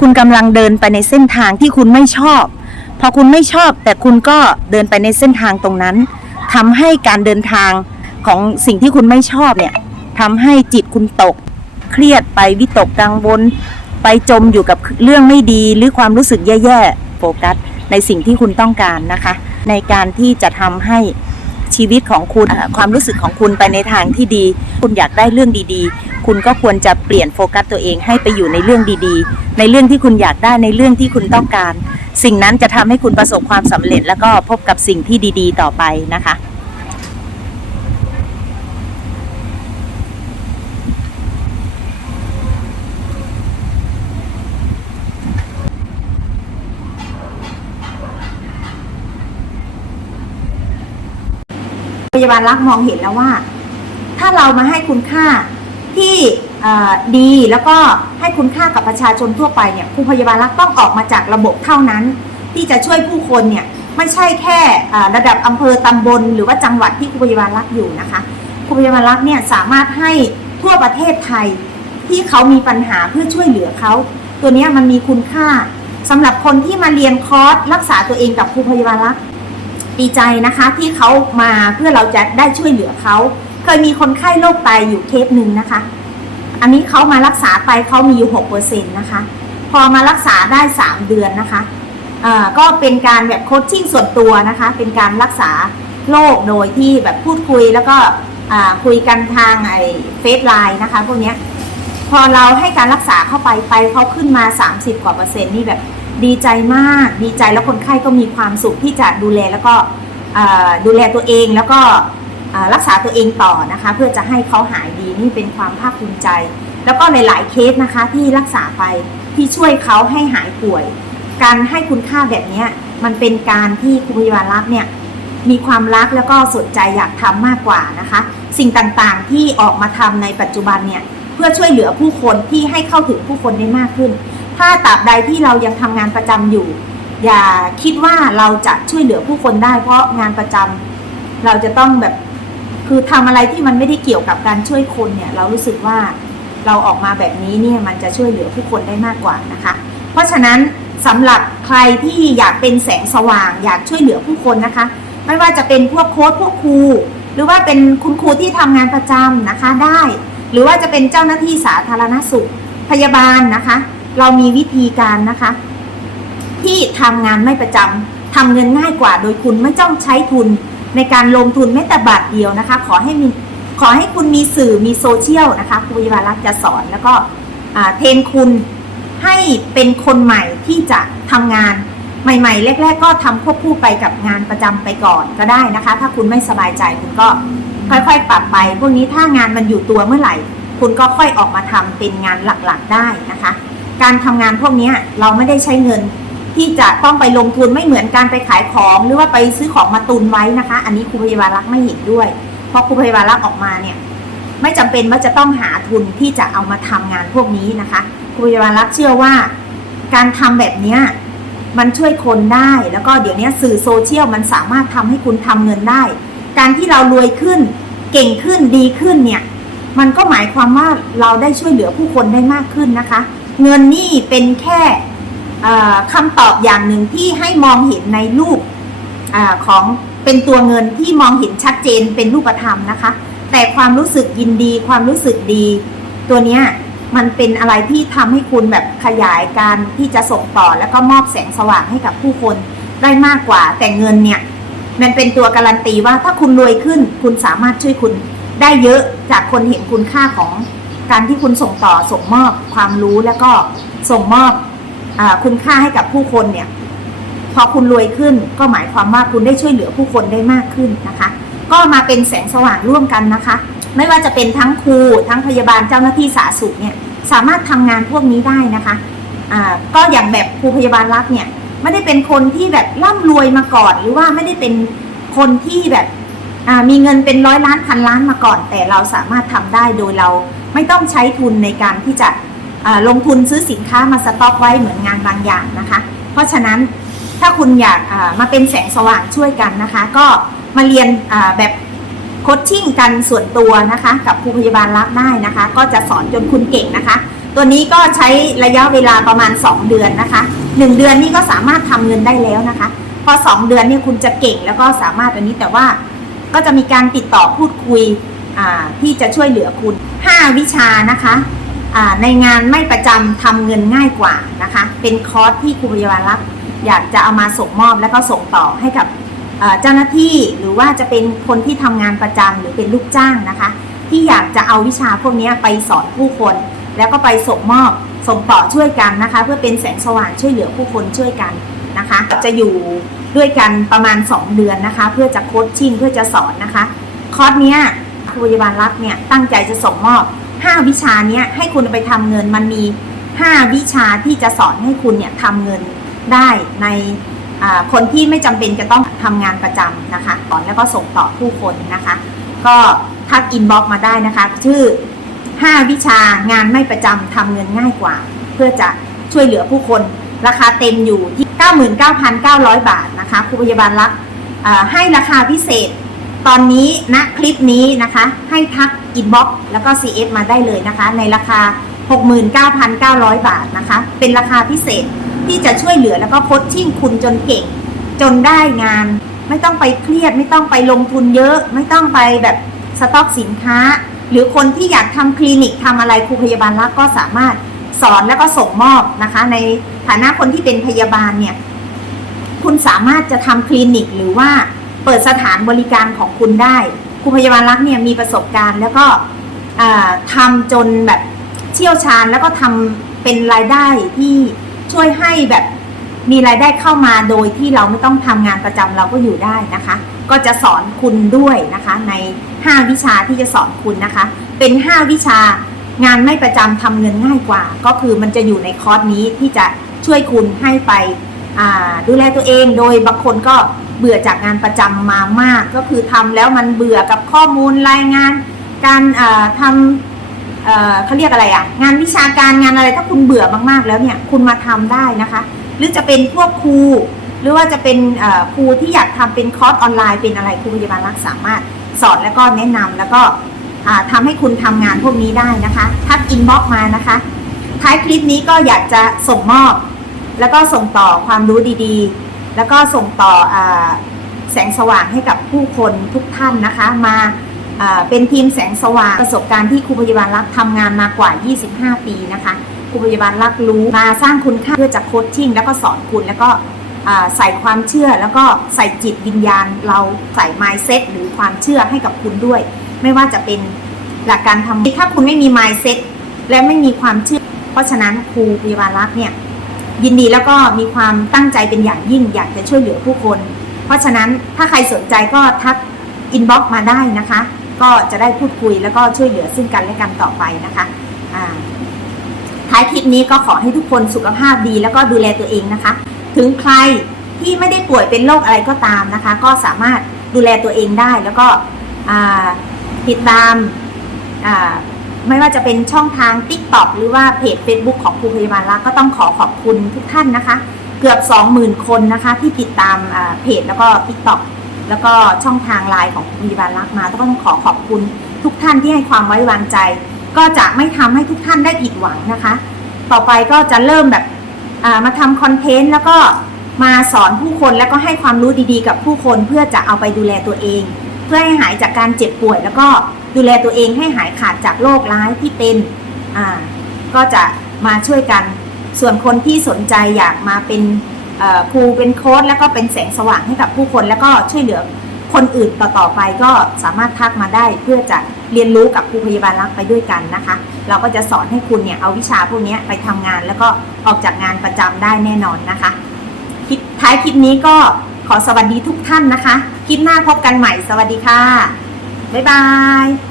คุณกำลังเดินไปในเส้นทางที่คุณไม่ชอบ พอคุณไม่ชอบ แต่คุณก็เดินไปในเส้นทางตรงนั้นทำให้การเดินทางของสิ่งที่คุณไม่ชอบเนี่ยทำให้จิตคุณตก เครียดไปวิตกกังวลไปจมอยู่กับเรื่องไม่ดีหรือความรู้สึกแย่ๆโฟกัสในสิ่งที่คุณต้องการนะคะ ในการที่จะทำให้ ชีวิตของคุณความรู้สึกของคุณไปในทางที่ดี คุณอยากได้เรื่องดีๆ คุณก็ควรจะเปลี่ยนโฟกัสตัวเองให้ไปอยู่ในเรื่องดีๆ ในเรื่องที่คุณอยากได้ในเรื่องที่คุณต้องการ สิ่งนั้นจะทำให้คุณประสบความสำเร็จ แล้วก็พบกับสิ่งที่ดี ๆ ต่อไปนะคะ พยาบาลรักมองเห็นแล้วว่า ถ้าเรามาให้คุณค่าที่ดีแล้วก็ให้คุณค่ากับประชาชนทั่วไปเนี่ยครูพยาบาลรักต้องออกมาจากระบบเท่านั้น ที่จะช่วยผู้คนเนี่ยไม่ใช่แค่ระดับอำเภอตำบล หรือว่าจังหวัดที่ครูพยาบาลรักอยู่นะคะครูพยาบาลรักเนี่ยสามารถให้ทั่วประเทศไทยที่เขามีปัญหาเพื่อช่วยเหลือเขาตัวนี้มันมีคุณค่าสำหรับคนที่มาเรียนคอร์สรักษาตัวเองกับครูพยาบาลรัก ดีใจนะคะที่เขามาเพื่อเราจะได้ช่วยเหลือเขา เคยมีคนไข้โรคไตอยู่เคสหนึ่งนะคะ อันนี้เขามารักษาไตเขามีอยู่หกเปอร์เซ็นต์นะคะ พอมารักษาได้สามเดือนนะคะก็เป็นการแบบโคชชิ่งส่วนตัวนะคะ เป็นการรักษาโรคโดยที่แบบพูดคุยแล้วก็คุยกันทางไอ้เฟซไลน์นะคะพวกนี้พอเราให้การรักษาเข้าไปไปเขาขึ้นมา 30 กว่าเปอร์เซ็นต์นี่แบบ ดีใจมากดีใจแล้วคนไข้ก็มีความสุขที่จะดูแลแล้วก็ดูแลตัวเองแล้วก็รักษาตัวเองต่อนะคะ เพื่อจะให้เขาหายดีนี่เป็นความภาคภูมิใจ แล้วก็หลาย ๆ เคสนะคะที่รักษาไปที่ช่วยเขาให้หายป่วย การให้คุณค่าแบบนี้มันเป็นการที่คุณพยาบาลรักเนี่ยมีความรักแล้วก็สนใจอยากทำมากกว่านะคะ สิ่งต่างๆที่ออกมาทำในปัจจุบันเนี่ยเพื่อช่วยเหลือผู้คนที่ให้เข้าถึงผู้คนได้มากขึ้น ถ้าตราบใดที่เรายังทำงานประจำอยู่ อย่าคิดว่าเราจะช่วยเหลือผู้คนได้ เพราะงานประจำเราจะต้องแบบคือทำอะไรที่มันไม่ได้เกี่ยวกับการช่วยคนเนี่ย เรารู้สึกว่าเราออกมาแบบนี้เนี่ยมันจะช่วยเหลือผู้คนได้มากกว่านะคะ เพราะฉะนั้นสำหรับใครที่อยากเป็นแสงสว่าง อยากช่วยเหลือผู้คนนะคะ ไม่ว่าจะเป็นพวกโค้ชพวกครู หรือว่าเป็นคุณครูที่ทำงานประจำนะคะได้ หรือว่าจะเป็นเจ้าหน้าที่สาธารณสุขพยาบาลนะคะ เรามีวิธีการนะคะ ที่ทำงานไม่ประจำทำเงินง่ายกว่า โดยคุณไม่ต้องใช้ทุนในการลงทุนแม้แต่บาทเดียวนะคะ ขอให้มีขอให้คุณมีสื่อมีโซเชียลนะคะครูพยาบาลรักจะสอนแล้วก็เทรนคุณให้เป็นคนใหม่ที่จะทำงานใหม่ ๆ แรก ๆ ก็ทำควบคู่ไปกับงานประจำไปก่อนก็ได้นะคะ ถ้าคุณไม่สบายใจคุณก็ค่อยๆ ปรับไป พวกนี้ถ้างานมันอยู่ตัวเมื่อไหร่ คุณก็ค่อยออกมาทำเป็นงานหลักๆได้นะคะ การทำงานพวกนี้เราไม่ได้ใช้เงิน ที่จะต้องไปลงทุนไม่เหมือนการไปขายของหรือว่าไปซื้อของมาตุนไว้นะคะ อันนี้ครูพยาบาลรักไม่เห็นด้วย เพราะครูพยาบาลรักออกมาเนี่ยไม่จำเป็นว่าจะต้องหาทุนที่จะเอามาทำงานพวกนี้นะคะครูพยาบาลรักเชื่อว่า การทำแบบเนี้ยมันช่วยคนได้แล้วก็เดี๋ยวนี้สื่อโซเชียลมันสามารถทำให้คุณทำเงินได้ การที่เรารวยขึ้น เก่งขึ้นดีขึ้นเนี่ย มันก็หมายความว่าเราได้ช่วยเหลือผู้คนได้มากขึ้นนะคะ เงินนี่เป็นแค่คำตอบอย่างหนึ่งที่ให้มองเห็นในรูปอของเป็นตัวเงินที่มองเห็นชัดเจนเป็นรูปธรรมนะคะ แต่ความรู้สึกยินดีความรู้สึกดี ตัวเนี้ยมันเป็นอะไรที่ทำให้คุณแบบขยายการที่จะส่งต่อแล้วก็มอบแสงสว่างให้กับผู้คนได้มากกว่า แต่เงินเนี่ยมันเป็นตัวการันตีว่าถ้าคุณรวยขึ้น คุณสามารถช่วยคุณได้เยอะจากคนเห็นคุณค่าของ การที่คุณส่งต่อส่งมอบความรู้แล้วก็ส่งมอบอคุณค่าให้กับผู้คนเนี่ย พอคุณรวยขึ้นก็หมายความว่าคุณได้ช่วยเหลือผู้คนได้มากขึ้นนะคะ ก็มาเป็นแสงสว่างร่วมกันนะคะ ไม่ว่าจะเป็นทั้งครูทั้งพยาบาลเจ้าหน้าที่สาธารณสุขเนี่ยสามารถทำงานพวกนี้ได้นะคะก็อย่างแบบครูพยาบาลรักเนี่ยไม่ได้เป็นคนที่แบบร่ำรวยมาก่อน หรือว่าไม่ได้เป็นคนที่แบบมีเงินเป็นร้อยล้านพันล้านมาก่อน แต่เราสามารถทำได้โดยเรา ไม่ต้องใช้ทุนในการที่จะลงทุนซื้อสินค้ามาสต็อกไว้เหมือนงานบางอย่างนะคะ เพราะฉะนั้นถ้าคุณอยากมาเป็นแสงสว่างช่วยกันนะคะ ก็มาเรียนแบบโคชชิ่งกันส่วนตัวนะคะ กับครูพยาบาลรักได้นะคะ ก็จะสอนจนคุณเก่งนะคะ ตัวนี้ก็ใช้ระยะเวลาประมาณ 2 เดือนนะคะ 1 เดือนนี่ก็สามารถทำเงินได้แล้วนะคะ พอ 2 เดือนเนี่ยคุณจะเก่งแล้วก็สามารถอันนี้แต่ว่าก็จะมีการติดต่อพูดคุย ที่จะช่วยเหลือคุณ 5 วิชานะคะในงานไม่ประจำทำเงินง่ายกว่านะคะ เป็นคอร์สที่ครูพยาบาลรักอยากจะเอามาส่งมอบแล้วก็ส่งต่อให้กับเจ้าหน้าที่หรือว่าจะเป็นคนที่ทำงานประจำหรือเป็นลูกจ้างนะคะ ที่อยากจะเอาวิชาพวกนี้ไปสอนผู้คน แล้วก็ไปส่งมอบส่งต่อช่วยกันนะคะ เพื่อเป็นแสงสว่างช่วยเหลือผู้คนช่วยกันนะคะ จะอยู่ด้วยกันประมาณ 2 เดือนนะคะ เพื่อจะโค้ชชิ่งเพื่อจะสอนนะคะ คอร์สเนี้ย ครูพยาบาลรักเนี่ยตั้งใจจะส่งมอบ 5 วิชาเนี้ยให้คุณไปทำเงินมันมี 5 วิชาที่จะสอนให้คุณเนี่ยทำเงินได้ในคนที่ไม่จำเป็นจะต้องทำงานประจำนะคะสอนแล้วก็ส่งต่อผู้คนนะคะ ก็ทักอินบ็อกมาได้นะคะ ชื่อ 5 วิชางานไม่ประจำทำเงินง่ายกว่า เพื่อจะช่วยเหลือผู้คน ราคาเต็มอยู่ที่ 99,900 บาทนะคะครูพยาบาลรักให้ราคาพิเศษ ตอนนี้ณคลิปนี้นะคะ ให้ทักอินบ็อกแล้วก็ CS มาได้เลยนะคะ ในราคา 69,900 บาทนะคะ เป็นราคาพิเศษที่จะช่วยเหลือแล้วก็โคชชิ่งคุณจนเก่ง จนได้งาน ไม่ต้องไปเครียด ไม่ต้องไปลงทุนเยอะ ไม่ต้องไปแบบสต็อกสินค้า หรือคนที่อยากทำคลินิกทำอะไรครูพยาบาลรักก็สามารถสอนแล้วก็ส่งมอบนะคะ ในฐานะคนที่เป็นพยาบาลเนี่ย คุณสามารถจะทำคลินิกหรือว่า เปิดสถานบริการของคุณได้ครูพยาบาลรักเนี่ยมีประสบการณ์แล้วก็ทำาจนแบบเชี่ยวชาญแล้วก็ทำเป็นรายได้ที่ช่วยให้แบบมีรายได้เข้ามาโดยที่เราไม่ต้องทำงานประจำเราก็อยู่ได้นะคะ ก็จะสอนคุณด้วยนะคะ ใน 5 วิชาที่จะสอนคุณนะคะ เป็น 5 วิชางานไม่ประจำทำเงินง่ายกว่า ก็คือมันจะอยู่ในคอร์สนี้ที่จะช่วยคุณให้ไปดูแลตัวเอง โดยบางคนก็ เบื่อจากงานประจำมามาก ก็คือทำแล้วมันเบื่อกับข้อมูลรายงาน การทำเขาเรียกอะไรอะงานวิชาการงานอะไรถ้าคุณเบื่อมากๆ แล้วเนี่ยคุณมาทำได้นะคะ หรือจะเป็นพวกครูหรือว่าจะเป็นครูที่อยากทำเป็นคอร์สออนไลน์เป็นอะไรครูพยาบาลรักสามารถสอนแล้วก็แนะนำแล้วก็อ่าทำให้คุณทำงานพวกนี้ได้นะคะ ทักอินบ็อกมานะคะ ท้ายคลิปนี้ก็อยากจะส่งมอบ แล้วก็ส่งต่อความรู้ดีๆ แล้วก็ส่งต่ออแสงสว่างให้กับผู้คนทุกท่านนะคะ มาเป็นทีมแสงสว่างประสบการณ์ที่ครูพยาบาลรักทำงานมากว่า 25 ปีนะคะครูพยาบาลรักรู้มาสร้างคุณค่าเพื่อจะโคชชิ่งแล้วก็สอนคุณแล้วก็ใส่ความเชื่อแล้วก็ใส่จิตวิญญาณ เราใส่ mindset หรือความเชื่อให้กับคุณด้วย ไม่ว่าจะเป็นหลักการทำถ้าคุณไม่มี mindset และไม่มีความเชื่อ เพราะฉะนั้นครูพยาบาลรักเนี่ย ยินดีแล้วก็มีความตั้งใจเป็นอย่างยิ่งอยากจะช่วยเหลือผู้คน เพราะฉะนั้นถ้าใครสนใจก็ทักอินบ็อกมาได้นะคะ ก็จะได้พูดคุยแล้วก็ช่วยเหลือซึ่งกันและกันต่อไปนะคะท้ายคลิปนี้ก็ขอให้ทุกคนสุขภาพดีแล้วก็ดูแลตัวเองนะคะ ถึงใครที่ไม่ได้ป่วยเป็นโรคอะไรก็ตามนะคะ ก็สามารถดูแลตัวเองได้แล้วก็ติดตามา ไม่ว่าจะเป็นช่องทาง TikTok หรือว่าเพจ Facebook ของครูพยาบาลรักก็ต้องขอขอบคุณทุกท่านนะคะ เกือบ 20,000 คนนะคะ ที่ติดตามเพจแล้วก็ TikTok แล้วก็ช่องทางไลน์ของครูพยาบาลรักมาต้องขอขอบคุณทุกท่านที่ให้ความไว้วางใจ ก็จะไม่ทำให้ทุกท่านได้ผิดหวังนะคะ ต่อไปก็จะเริ่มแบบามาทำคอนเทนต์แล้วก็มาสอนผู้คนแล้วก็ให้ความรู้ดีๆ กับผู้คนเพื่อจะเอาไปดูแลตัวเอง เพื่อให้หายจากการเจ็บป่วย แล้วก็ดูแลตัวเองให้หายขาดจากโรคร้ายที่เป็นอ่าก็จะมาช่วยกัน ส่วนคนที่สนใจอยากมาเป็นครูเป็นโค้ชแล้วก็เป็นแสงสว่างให้กับผู้คน แล้วก็ช่วยเหลือคนอื่นต่อๆไปก็สามารถทักมาได้เพื่อจะเรียนรู้กับครูพยาบาลรักไปด้วยกันนะคะ เราก็จะสอนให้คุณเนี่ยเอาวิชาพวกนี้ไปทำงานแล้วก็ออกจากงานประจำได้แน่นอนนะคะคลิปท้ายคลิปนี้ก็ ขอสวัสดีทุกท่านนะคะ คลิปหน้าพบกันใหม่ สวัสดีค่ะ บ๊ายบาย